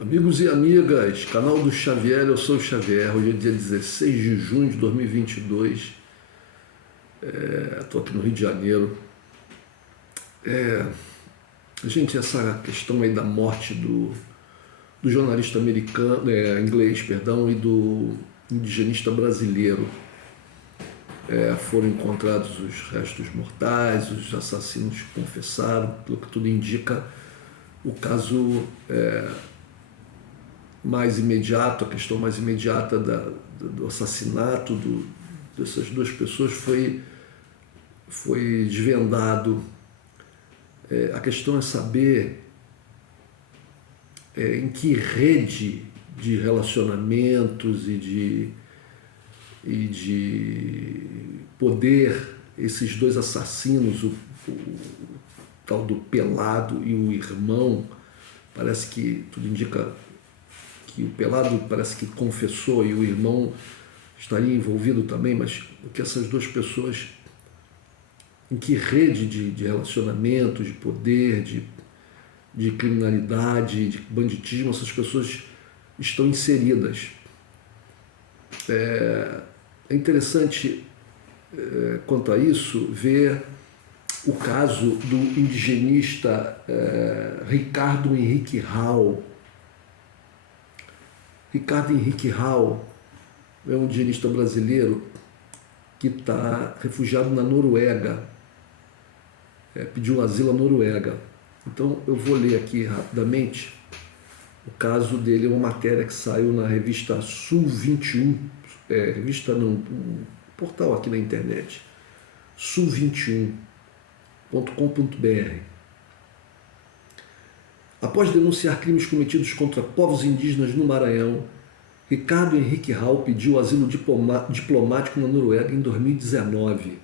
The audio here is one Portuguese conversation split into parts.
Amigos e amigas, canal do Xavier, eu sou o Xavier. Hoje é dia 16 de junho de 2022. Estou aqui no Rio de Janeiro. Gente, essa questão aí da morte do jornalista americano, inglês, perdão, e do indigenista brasileiro. Foram encontrados os restos mortais, os assassinos confessaram, pelo que tudo indica. O caso mais imediato, a questão mais imediata do assassinato dessas duas pessoas foi desvendado. A questão é saber em que rede de relacionamentos e de poder esses dois assassinos, o tal do Pelado e o irmão, parece que tudo indica que o Pelado parece que confessou e o irmão estaria envolvido também, mas o que essas duas pessoas, em que rede de relacionamento, de poder, de criminalidade, de banditismo, essas pessoas estão inseridas. É interessante, quanto a isso, ver o caso do indigenista Ricardo Henrique Rau. Ricardo Henrique Rau é um indigenista brasileiro que está refugiado na Noruega, pediu asilo à Noruega. Então eu vou ler aqui rapidamente o caso dele, é uma matéria que saiu na revista Sul 21, revista não, um portal aqui na internet, sul21.com.br. Após denunciar crimes cometidos contra povos indígenas no Maranhão, Ricardo Henrique Rau pediu asilo diplomático na Noruega em 2019.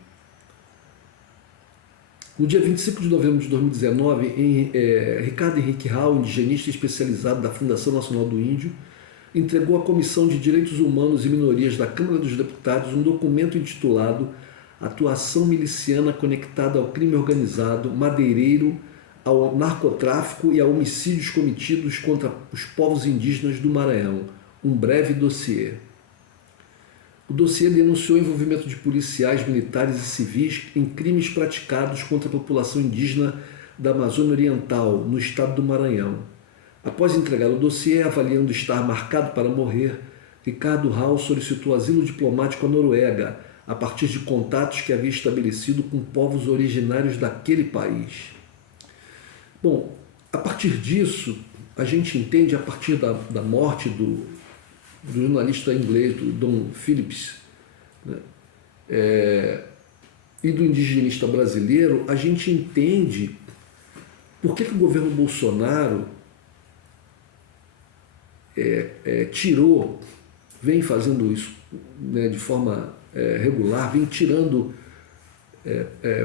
No dia 25 de novembro de 2019, Ricardo Henrique Rau, indigenista especializado da Fundação Nacional do Índio, entregou à Comissão de Direitos Humanos e Minorias da Câmara dos Deputados um documento intitulado Atuação Miliciana Conectada ao Crime Organizado, Madeireiro, ao narcotráfico e a homicídios cometidos contra os povos indígenas do Maranhão, um breve dossiê. O dossiê denunciou o envolvimento de policiais, militares e civis em crimes praticados contra a população indígena da Amazônia Oriental, no estado do Maranhão. Após entregar o dossiê, avaliando estar marcado para morrer, Ricardo Rau solicitou asilo diplomático à Noruega, a partir de contatos que havia estabelecido com povos originários daquele país. Bom, a partir disso, a gente entende, a partir da morte do jornalista inglês, do Dom Phillips, né, e do indigenista brasileiro, a gente entende por que o governo Bolsonaro vem fazendo isso, né, de forma regular, vem tirando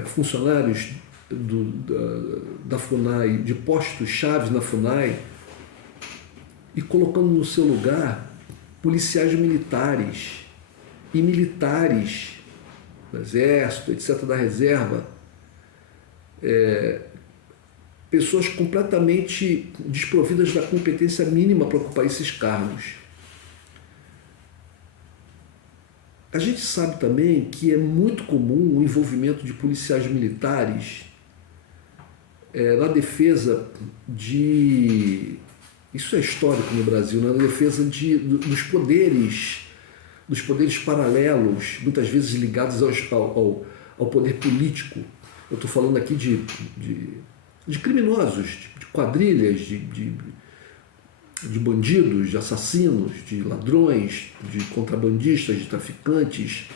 funcionários da FUNAI, de postos chaves na FUNAI, e colocando no seu lugar policiais militares e militares do Exército, etc., da reserva, pessoas completamente desprovidas da competência mínima para ocupar esses cargos. A gente sabe também que é muito comum o envolvimento de policiais militares na defesa de... Isso é histórico no Brasil, né? Na defesa dos poderes paralelos, muitas vezes ligados ao poder político. Eu estou falando aqui de criminosos, de quadrilhas, de bandidos, de assassinos, de ladrões, de contrabandistas, de traficantes,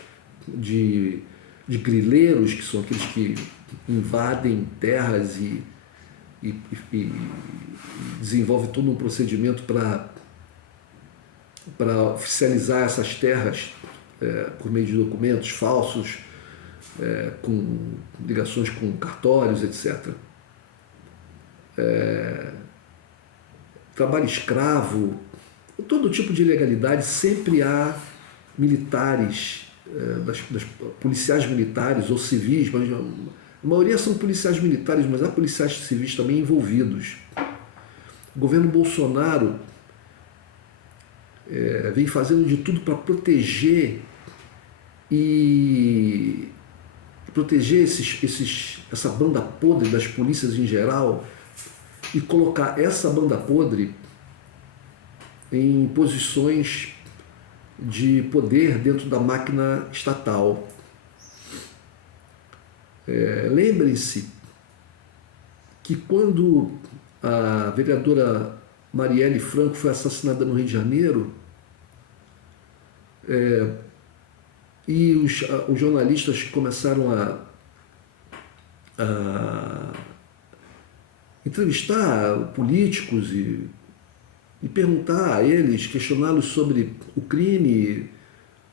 de grileiros, que são aqueles que invadem terras e desenvolvem todo um procedimento para oficializar essas terras por meio de documentos falsos, com ligações com cartórios, etc. Trabalho escravo, todo tipo de ilegalidade. Sempre há militares, policiais militares ou civis, mas a maioria são policiais militares, mas há policiais civis também envolvidos. O governo Bolsonaro vem fazendo de tudo para proteger essa banda podre das polícias em geral e colocar essa banda podre em posições de poder dentro da máquina estatal. Lembrem-se que quando a vereadora Marielle Franco foi assassinada no Rio de Janeiro, e os jornalistas começaram a entrevistar políticos e perguntar a eles, questioná-los sobre o crime,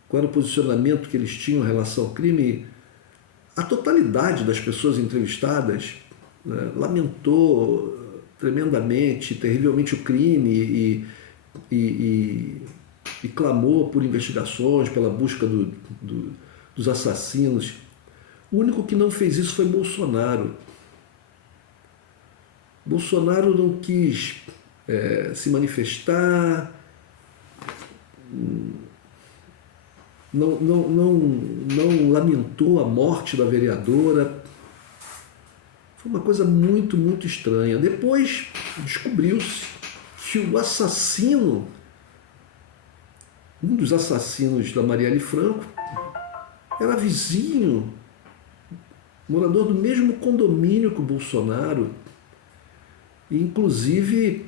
qual era o posicionamento que eles tinham em relação ao crime. A totalidade das pessoas entrevistadas, né, lamentou tremendamente, terrivelmente o crime e clamou por investigações, pela busca dos assassinos. O único que não fez isso foi Bolsonaro. Bolsonaro não quis se manifestar, não lamentou a morte da vereadora. Foi uma coisa muito, muito estranha. Depois descobriu-se que o assassino, um dos assassinos da Marielle Franco, era vizinho, morador do mesmo condomínio que o Bolsonaro. E, inclusive,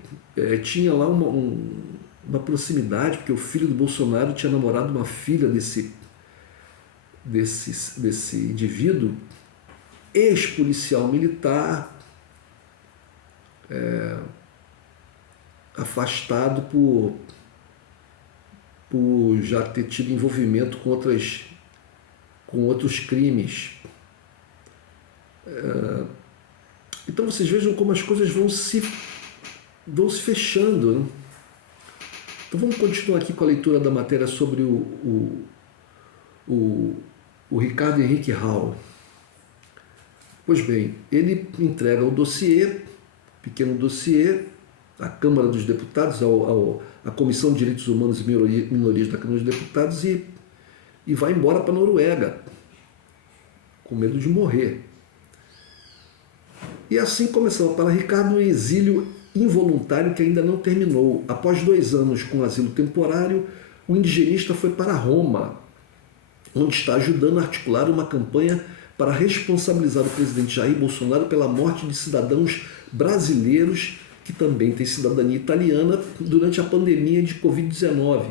tinha lá uma proximidade, porque o filho do Bolsonaro tinha namorado uma filha desse indivíduo, ex-policial militar, afastado por já ter tido envolvimento com outros crimes. Então vocês vejam como as coisas vão se fechando, né? Então vamos continuar aqui com a leitura da matéria sobre o Ricardo Henrique Rau. Pois bem, ele entrega o dossiê, pequeno dossiê, à Câmara dos Deputados, à Comissão de Direitos Humanos e Minorias da Câmara dos Deputados e vai embora para a Noruega, com medo de morrer. E assim começou para Ricardo um exílio involuntário que ainda não terminou. Após 2 anos com asilo temporário, o indigenista foi para Roma, onde está ajudando a articular uma campanha para responsabilizar o presidente Jair Bolsonaro pela morte de cidadãos brasileiros que também têm cidadania italiana durante a pandemia de Covid-19,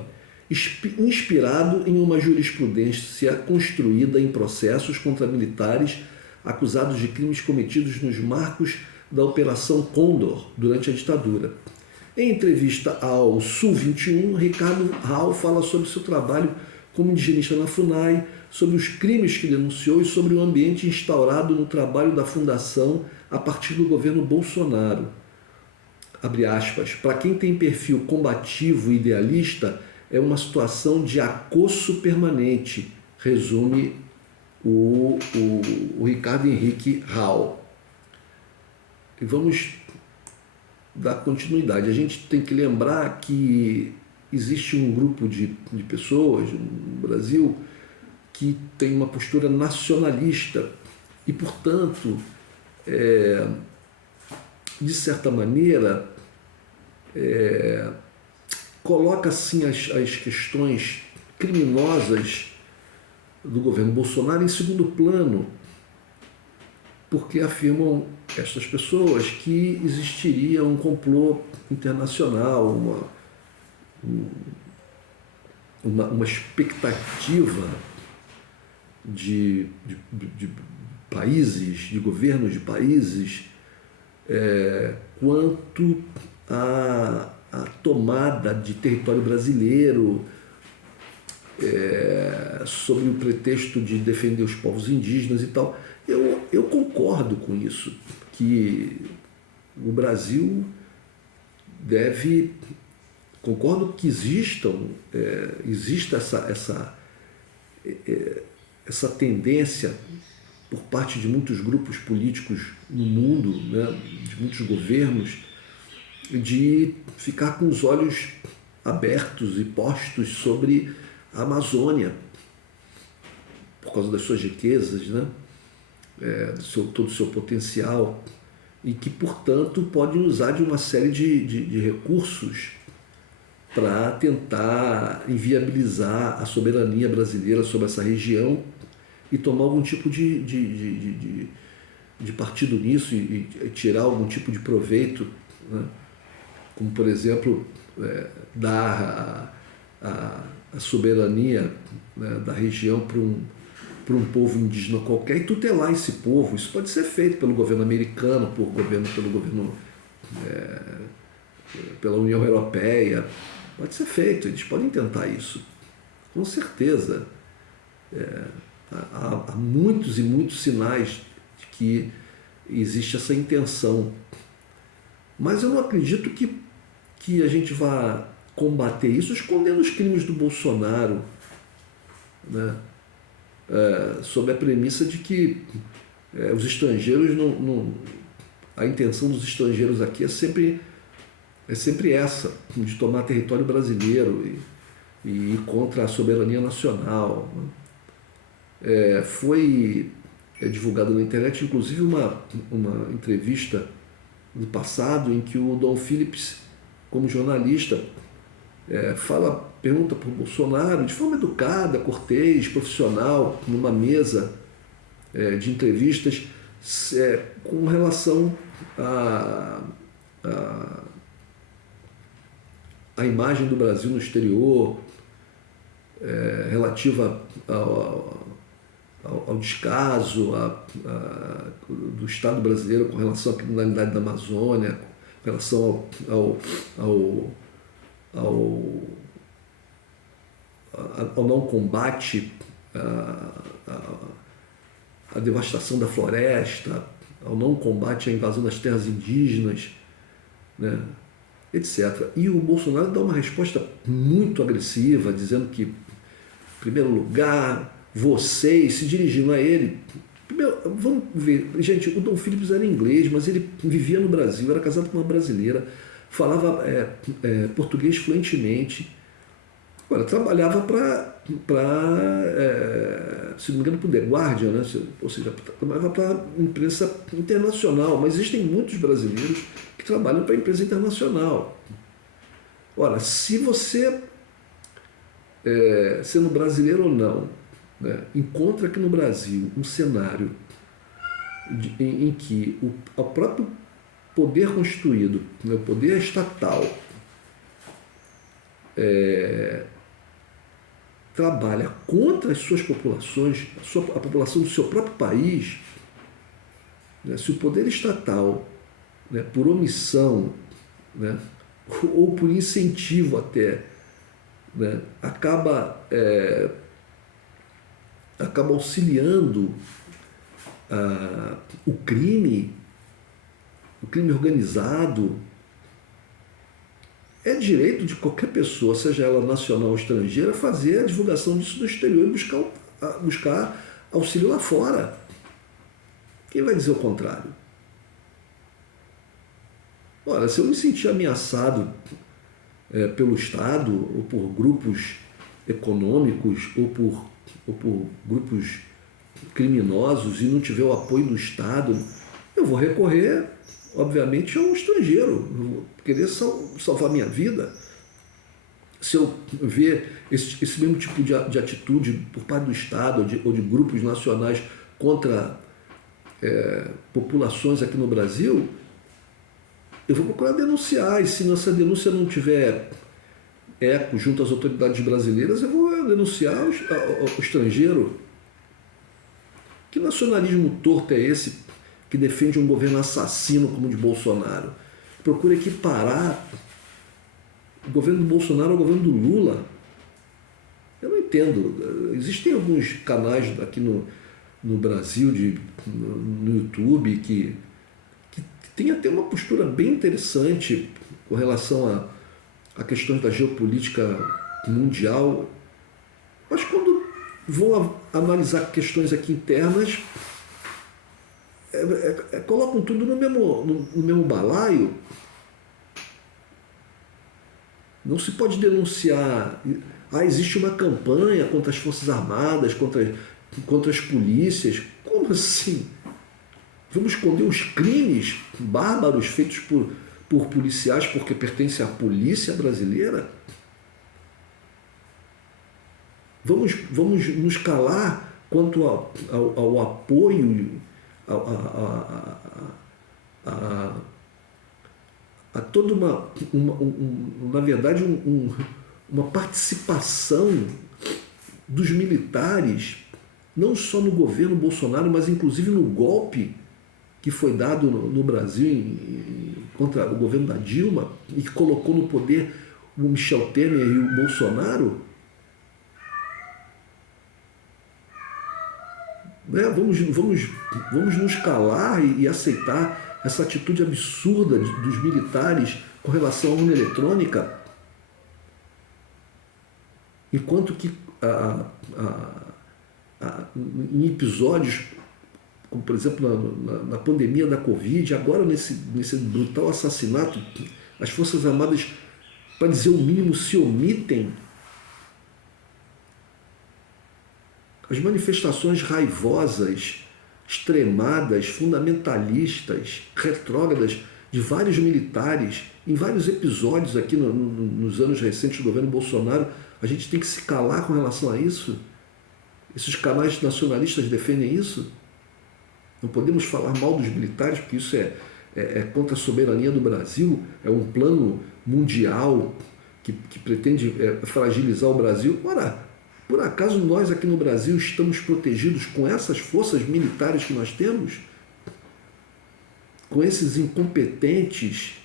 inspirado em uma jurisprudência construída em processos contra militares acusados de crimes cometidos nos marcos da Operação Condor durante a ditadura. Em entrevista ao Sul 21, Ricardo Rau fala sobre seu trabalho como indigenista na FUNAI, sobre os crimes que denunciou e sobre o ambiente instaurado no trabalho da Fundação a partir do governo Bolsonaro. Abre aspas, para quem tem perfil combativo e idealista, é uma situação de acosso permanente, resume o Ricardo Henrique Rau. E vamos dar continuidade. A gente tem que lembrar que existe um grupo de pessoas no Brasil que tem uma postura nacionalista e, portanto, de certa maneira, coloca assim as questões criminosas do governo Bolsonaro em segundo plano, porque afirmam estas pessoas que existiria um complô internacional, uma expectativa de países, de governos de países, quanto à tomada de território brasileiro, sob o pretexto de defender os povos indígenas e tal. Eu concordo com isso, que o Brasil deve... Concordo que exista essa tendência por parte de muitos grupos políticos no mundo, né, de muitos governos, de ficar com os olhos abertos e postos sobre a Amazônia, por causa das suas riquezas, né? Todo o seu potencial, e que, portanto, podem usar de uma série de recursos para tentar inviabilizar a soberania brasileira sobre essa região e tomar algum tipo de partido nisso e tirar algum tipo de proveito, né? Como, por exemplo, dar a soberania, né, da região para um povo indígena qualquer e tutelar esse povo. Isso pode ser feito pelo governo americano, pelo governo pela União Europeia. Pode ser feito, eles podem tentar isso, com certeza. Há muitos e muitos sinais de que existe essa intenção. Mas eu não acredito que a gente vá combater isso escondendo os crimes do Bolsonaro, né? Sob a premissa de que os estrangeiros a intenção dos estrangeiros aqui é sempre essa, de tomar território brasileiro e ir contra a soberania nacional, né? Foi divulgada na internet, inclusive, uma entrevista do passado em que o Dom Phillips, como jornalista, pergunta para o Bolsonaro, de forma educada, cortês, profissional, numa mesa de entrevistas, com relação à imagem do Brasil no exterior, relativa ao descaso do Estado brasileiro com relação à criminalidade da Amazônia, com relação ao não combate à devastação da floresta, ao não combate à invasão das terras indígenas, né, etc. E o Bolsonaro dá uma resposta muito agressiva, dizendo que, em primeiro lugar, vocês, se dirigindo a ele... Primeiro, vamos ver, gente, o Dom Phillips era inglês, mas ele vivia no Brasil, era casado com uma brasileira, falava português fluentemente. Agora, trabalhava se não me engano, para o The Guardian, né? Ou seja, trabalhava para a imprensa internacional, mas existem muitos brasileiros que trabalham para a imprensa internacional. Ora, se você, sendo brasileiro ou não, né, encontra aqui no Brasil um cenário em que o próprio poder constituído, né, o poder estatal, trabalha contra as suas populações, a população do seu próprio país, né, se o poder estatal, né, por omissão, né, ou por incentivo até, né, acaba auxiliando o crime organizado, é direito de qualquer pessoa, seja ela nacional ou estrangeira, fazer a divulgação disso no exterior e buscar auxílio lá fora. Quem vai dizer o contrário? Ora, se eu me sentir ameaçado pelo Estado, ou por grupos econômicos, ou por grupos criminosos, e não tiver o apoio do Estado, eu vou recorrer, obviamente, ao estrangeiro. Eu vou querer salvar minha vida. Se eu ver esse mesmo tipo de atitude por parte do Estado ou de grupos nacionais contra populações aqui no Brasil, eu vou procurar denunciar, e se essa denúncia não tiver eco junto às autoridades brasileiras, eu vou denunciar o estrangeiro. Que nacionalismo torto é esse que defende um governo assassino como o de Bolsonaro? Procura equiparar o governo do Bolsonaro ao governo do Lula. Eu não entendo. Existem alguns canais aqui no Brasil, no YouTube, que tem até uma postura bem interessante com relação a questões da geopolítica mundial, mas quando vão analisar questões aqui internas, colocam tudo no mesmo balaio. Não se pode denunciar. Existe uma campanha contra as Forças Armadas, contra as polícias. Como assim? Vamos esconder os crimes bárbaros feitos por policiais porque pertencem à polícia brasileira? Vamos nos calar quanto ao apoio, a toda na verdade, uma participação dos militares, não só no governo Bolsonaro, mas inclusive no golpe que foi dado no Brasil contra o governo da Dilma e que colocou no poder o Michel Temer e o Bolsonaro. Vamos nos calar e aceitar essa atitude absurda dos militares com relação à urna eletrônica, enquanto que em episódios, como por exemplo na pandemia da Covid, agora nesse brutal assassinato, as Forças Armadas, para dizer o mínimo, se omitem. As manifestações raivosas, extremadas, fundamentalistas, retrógradas de vários militares, em vários episódios aqui nos anos recentes do governo Bolsonaro, a gente tem que se calar com relação a isso? Esses canais nacionalistas defendem isso? Não podemos falar mal dos militares, porque isso é contra a soberania do Brasil, é um plano mundial que pretende fragilizar o Brasil. Ora, por acaso nós aqui no Brasil estamos protegidos com essas forças militares que nós temos? Com esses incompetentes,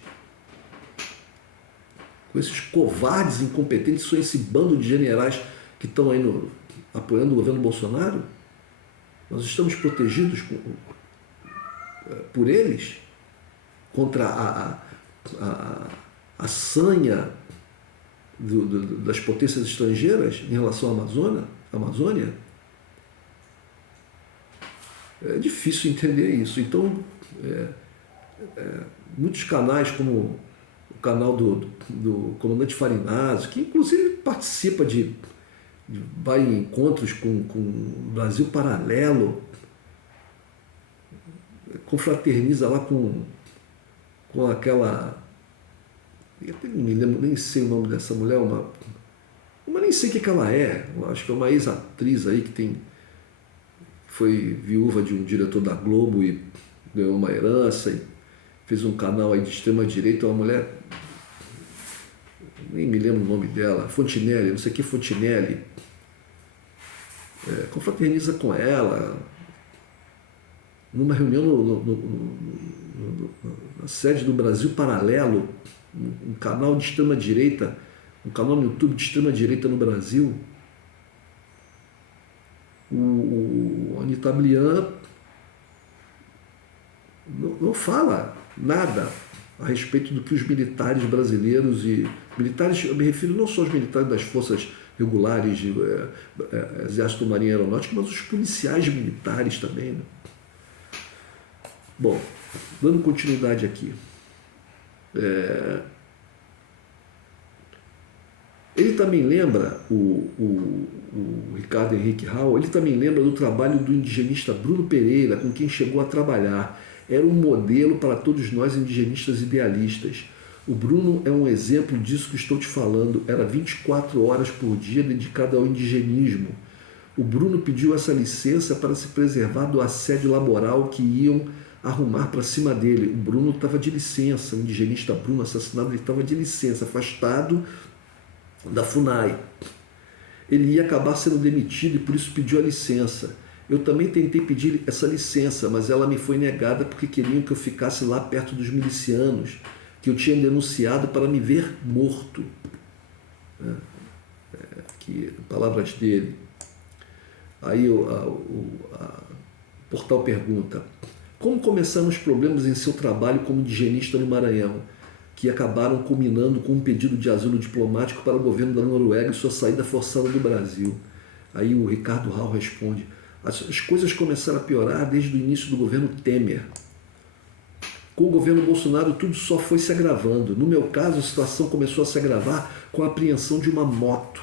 com esses covardes incompetentes, são esse bando de generais que estão aí apoiando o governo Bolsonaro? Nós estamos protegidos por eles contra a sanha das potências estrangeiras em relação à Amazônia? É difícil entender isso. Então, muitos canais, como o canal do comandante Farinazzo, que inclusive participa vai em encontros com o Brasil Paralelo, confraterniza lá com aquela... Eu nem sei o nome dessa mulher, nem sei o que ela é, eu acho que é uma ex-atriz aí que foi viúva de um diretor da Globo e ganhou uma herança e fez um canal aí de extrema-direita, uma mulher, nem me lembro o nome dela, Fontinelli, não sei o que Fontinelli, confraterniza com ela, numa reunião na sede do Brasil Paralelo, um canal de extrema-direita, um canal no YouTube de extrema-direita no Brasil. O Anitta Blian não fala nada a respeito do que os militares brasileiros militares, eu me refiro não só aos militares das forças regulares, Exército, Marinha Aeronáutica, mas os policiais militares também, né? Bom, dando continuidade aqui. Ele também lembra, o Ricardo Henrique Hall, ele também lembra do trabalho do indigenista Bruno Pereira, com quem chegou a trabalhar. Era um modelo para todos nós indigenistas idealistas. O Bruno é um exemplo disso que estou te falando. Era 24 horas por dia dedicado ao indigenismo. O Bruno pediu essa licença para se preservar do assédio laboral que iam arrumar para cima dele. O Bruno estava de licença, o indigenista Bruno assassinado, ele estava de licença, afastado da FUNAI. Ele ia acabar sendo demitido e por isso pediu a licença. Eu também tentei pedir essa licença, mas ela me foi negada porque queriam que eu ficasse lá perto dos milicianos, que eu tinha denunciado para me ver morto. Palavras dele. Aí o portal pergunta: como começaram os problemas em seu trabalho como indigenista no Maranhão, que acabaram culminando com um pedido de asilo diplomático para o governo da Noruega e sua saída forçada do Brasil? Aí o Ricardo Hall responde: as coisas começaram a piorar desde o início do governo Temer. Com o governo Bolsonaro, tudo só foi se agravando. No meu caso, a situação começou a se agravar com a apreensão de uma moto.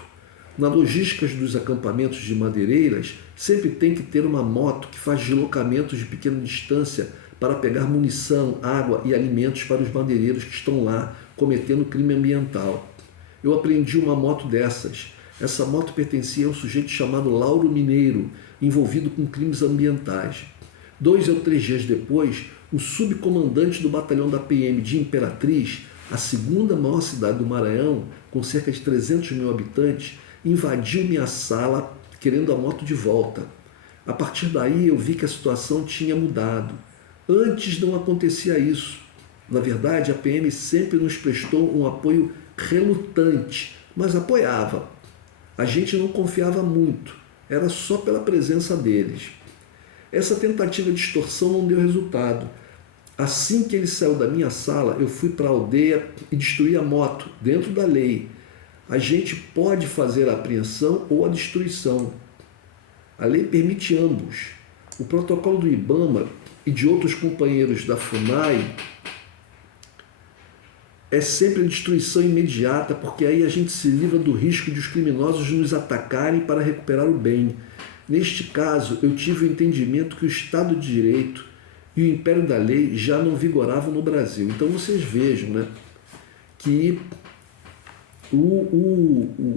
Na logística dos acampamentos de madeireiras, sempre tem que ter uma moto que faz deslocamentos de pequena distância para pegar munição, água e alimentos para os madeireiros que estão lá cometendo crime ambiental. Eu apreendi uma moto dessas. Essa moto pertencia a um sujeito chamado Lauro Mineiro, envolvido com crimes ambientais. 2 ou 3 dias depois, o subcomandante do batalhão da PM de Imperatriz, a segunda maior cidade do Maranhão, com cerca de 300 mil habitantes, invadiu minha sala querendo a moto de volta. A partir daí eu vi que a situação tinha mudado. Antes não acontecia isso. Na verdade, a PM sempre nos prestou um apoio relutante, mas apoiava. A gente não confiava muito, era só pela presença deles. Essa tentativa de extorsão não deu resultado. Assim que ele saiu da minha sala, eu fui para a aldeia e destruí a moto, dentro da lei. A gente pode fazer a apreensão ou a destruição. A lei permite ambos. O protocolo do IBAMA e de outros companheiros da FUNAI é sempre a destruição imediata, porque aí a gente se livra do risco de os criminosos nos atacarem para recuperar o bem. Neste caso, eu tive o entendimento que o Estado de Direito e o Império da Lei já não vigoravam no Brasil. Então vocês vejam, né, que o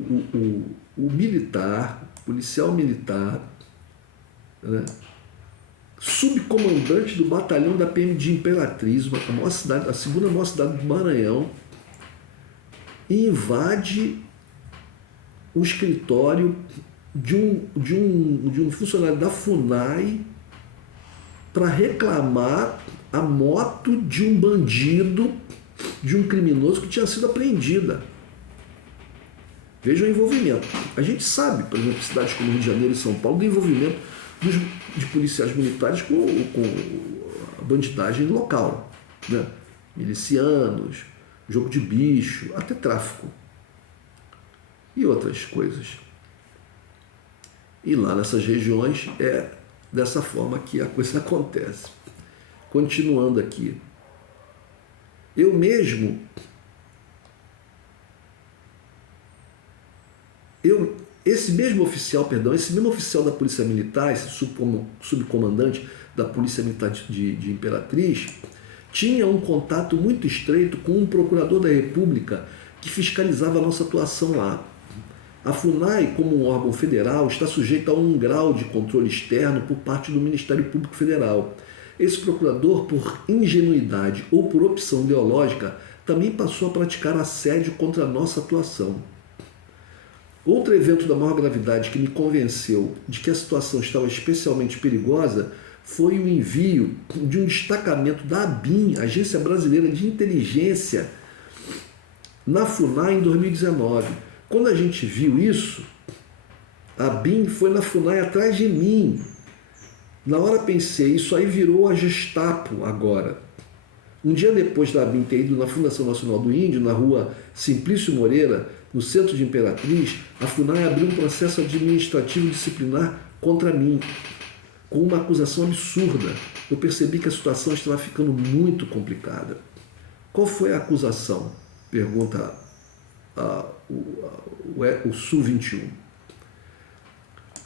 militar, policial militar, né, subcomandante do batalhão da PM de Imperatriz, a segunda maior cidade do Maranhão, invade o escritório de um funcionário da FUNAI para reclamar a moto de um bandido, de um criminoso que tinha sido apreendida. Veja o envolvimento. A gente sabe, por exemplo, cidades como Rio de Janeiro e São Paulo, do envolvimento de policiais militares com a bandidagem local, né? Milicianos, jogo de bicho, até tráfico e outras coisas. E lá nessas regiões é dessa forma que a coisa acontece. Continuando aqui. Eu mesmo, esse mesmo oficial da Polícia Militar, esse subcomandante da Polícia Militar de Imperatriz, tinha um contato muito estreito com um procurador da República que fiscalizava a nossa atuação lá. A FUNAI, como um órgão federal, está sujeita a um grau de controle externo por parte do Ministério Público Federal. Esse procurador, por ingenuidade ou por opção ideológica, também passou a praticar assédio contra a nossa atuação. Outro evento da maior gravidade que me convenceu de que a situação estava especialmente perigosa foi o envio de um destacamento da ABIN, Agência Brasileira de Inteligência, na FUNAI em 2019. Quando a gente viu isso, a ABIN foi na FUNAI atrás de mim. Na hora pensei, isso aí virou a Gestapo agora. Um dia depois da ABIN ter ido na Fundação Nacional do Índio, na rua Simplício Moreira, no centro de Imperatriz, a FUNAI abriu um processo administrativo disciplinar contra mim, com uma acusação absurda. Eu percebi que a situação estava ficando muito complicada. Qual foi a acusação? Pergunta o Su-21.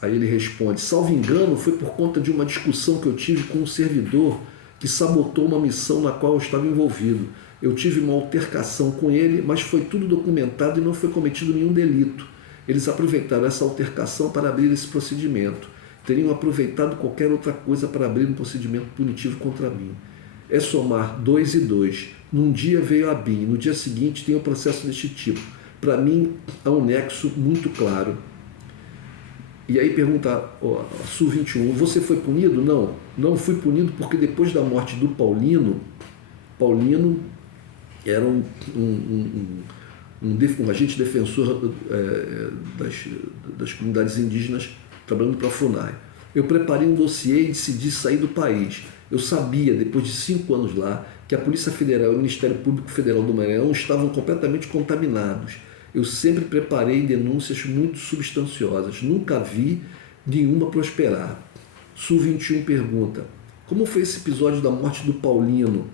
Aí ele responde: salvo engano, foi por conta de uma discussão que eu tive com um servidor que sabotou uma missão na qual eu estava envolvido. Eu tive uma altercação com ele, mas foi tudo documentado e não foi cometido nenhum delito. Eles aproveitaram essa altercação para abrir esse procedimento. Teriam aproveitado qualquer outra coisa para abrir um procedimento punitivo contra mim. É somar 2 e 2. Num dia veio a BIM, no dia seguinte tem um processo deste tipo. Para mim, há um nexo muito claro. E aí pergunta Su-21, você foi punido? Não, não fui punido porque depois da morte do Paulino era um agente defensor das comunidades indígenas trabalhando para a FUNAI. Eu preparei um dossiê e decidi sair do país. Eu sabia, depois de 5 anos lá, que a Polícia Federal e o Ministério Público Federal do Maranhão estavam completamente contaminados. Eu sempre preparei denúncias muito substanciosas. Nunca vi nenhuma prosperar. Su-21 pergunta: como foi esse episódio da morte do Paulino?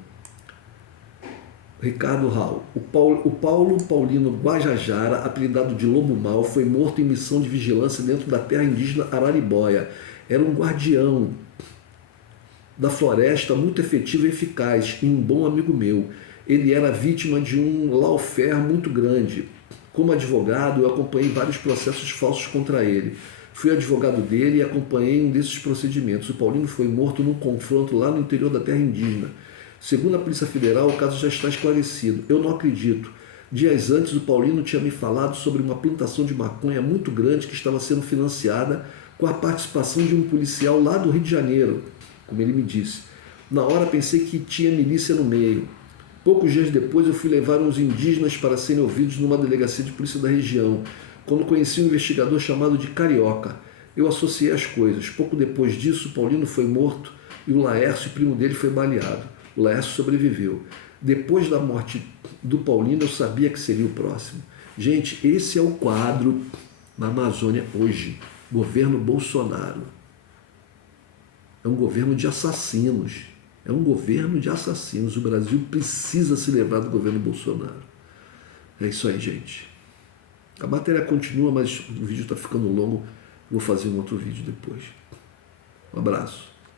Ricardo Raul. O Paulo Paulino Guajajara, apelidado de Lobo Mau, foi morto em missão de vigilância dentro da terra indígena Araribóia. Era um guardião da floresta muito efetivo e eficaz e um bom amigo meu. Ele era vítima de um lawfare muito grande. Como advogado, eu acompanhei vários processos falsos contra ele. Fui advogado dele e acompanhei um desses procedimentos. O Paulino foi morto num confronto lá no interior da terra indígena. Segundo a Polícia Federal, o caso já está esclarecido. Eu não acredito. Dias antes, o Paulino tinha me falado sobre uma plantação de maconha muito grande que estava sendo financiada com a participação de um policial lá do Rio de Janeiro, como ele me disse. Na hora pensei que tinha milícia no meio. Poucos dias depois eu fui levar uns indígenas para serem ouvidos numa delegacia de polícia da região, quando conheci um investigador chamado de Carioca. Eu associei as coisas. Pouco depois disso, Paulino foi morto e o Laércio, primo dele, foi baleado. O Laércio sobreviveu. Depois da morte do Paulino, eu sabia que seria o próximo. Gente, esse é o quadro na Amazônia hoje. Governo Bolsonaro. É um governo de assassinos. É um governo de assassinos. O Brasil precisa se livrar do governo Bolsonaro. É isso aí, gente. A matéria continua, mas o vídeo está ficando longo. Vou fazer um outro vídeo depois. Um abraço.